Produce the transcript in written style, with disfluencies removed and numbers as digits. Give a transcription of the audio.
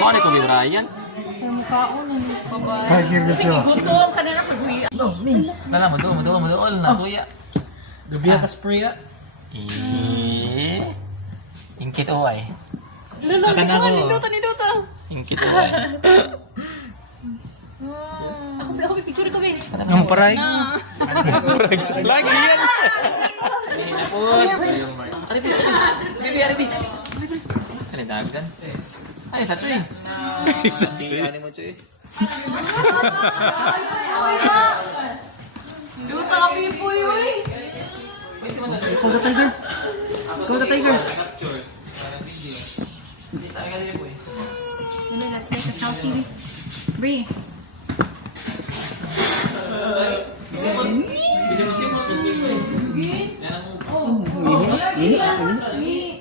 Mo ni ko ni Brian. Yung mukha ko nung babae. Tiger na siya. Gutom ka na pag-uwi. Lala mo do, na suya. Lubiya ka spray ah. Ingkit oay. Lala, Akan ako. niluta. Ingkit oay. Ako, picture ko, be. Ang paray. Lagi yan. Bibi. Ano dagan? Ay, sa cuy. Sa cuy. Ano mo cuy? Luta ka, pipoy, uy. Ikaw the tiger. Ikaw the tiger. Let's make a selfie. Brie. Ini.